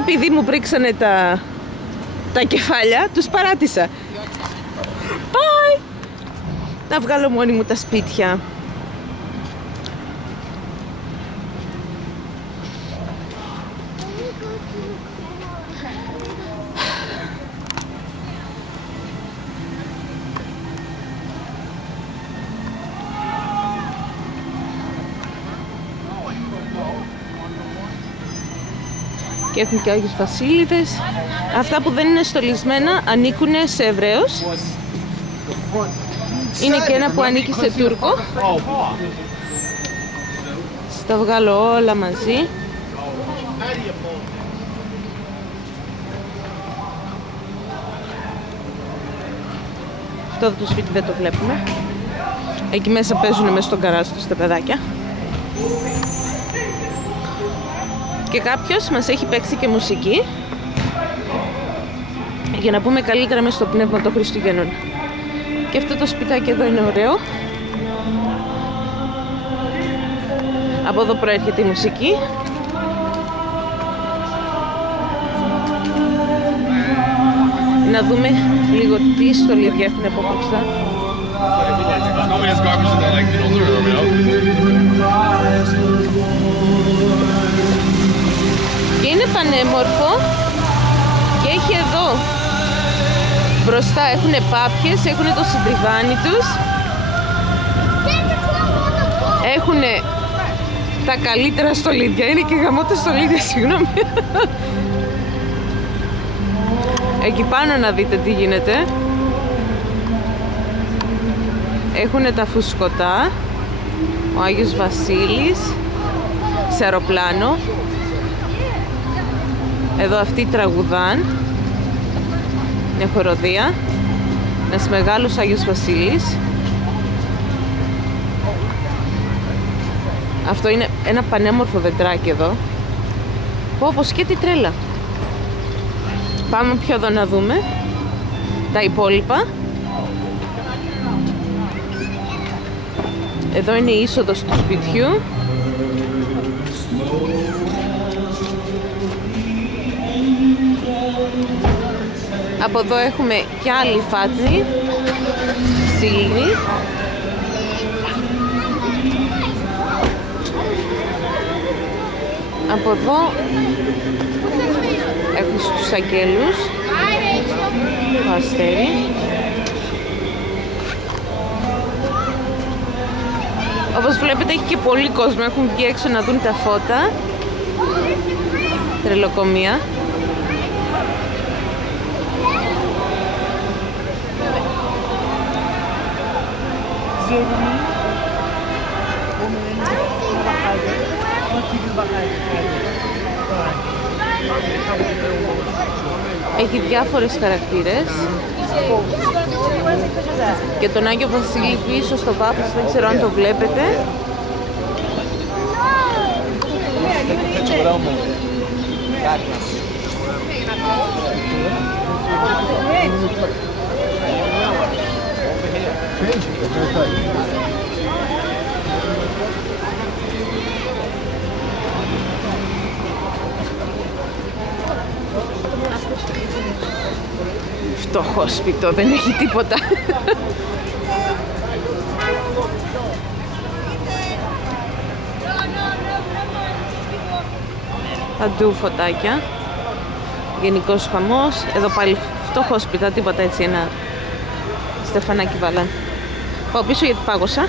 επειδή μου πρίξανε τα κεφάλια, τους παράτησα. Bye! Να βγάλω μόνη μου τα σπίτια. Και έχουν και Άγιους Βασίλειδες. Αυτά που δεν είναι στολισμένα ανήκουν σε Εβραίους. Είναι και ένα που ανήκει σε Τούρκο. Θα βγάλω όλα μαζί. Αυτό το σπίτι δεν το βλέπουμε. Εκεί μέσα παίζουν μέσα στον καράζ τους τα παιδάκια. Και κάποιος μας έχει παίξει και μουσική για να πούμε καλύτερα μέσα στο πνεύμα των Χριστουγέννων. Και αυτό το σπιτάκι εδώ είναι ωραίο. Από εδώ προέρχεται η μουσική. Να δούμε λίγο τι στολίδια έχουν από κοντά. Και είναι πανέμορφο και έχει εδώ μπροστά, έχουν πάπιες, έχουν το συντριβάνι τους, έχουν τα καλύτερα στολίδια, είναι και γαμώτα στολίδια, συγγνώμη. Εκεί πάνω να δείτε τι γίνεται. Έχουν τα φουσκωτά, ο Άγιος Βασίλης σε αεροπλάνο. Εδώ αυτοί τραγουδάν. Είναι χοροδία. Ένας μεγάλος Άγιος Βασίλης. Αυτό είναι ένα πανέμορφο δεντράκι εδώ. Όπως και τι τρέλα. Πάμε πιο εδώ να δούμε τα υπόλοιπα. Εδώ είναι η είσοδος του σπιτιού. Από εδώ έχουμε και άλλη φάτνη, ξύλινη. Από εδώ έχουμε στους αγγέλους, το αστέρι. Όπως βλέπετε έχει και πολύ κόσμο, έχουν βγει έξω να δουν τα φώτα. Τρελοκομεία. Έχει διάφορες χαρακτήρες. Και τον Άγιο Βασίλη πίσω στο βάθος, δεν ξέρω αν το βλέπετε. Φτωχό σπιτό, δεν έχει τίποτα. Παντού φωτάκια. Γενικός χαμός. Εδώ πάλι φτωχό σπιτά, τίποτα έτσι, ένα στεφανάκι βάλαν. Πάω πίσω γιατί πάγωσα.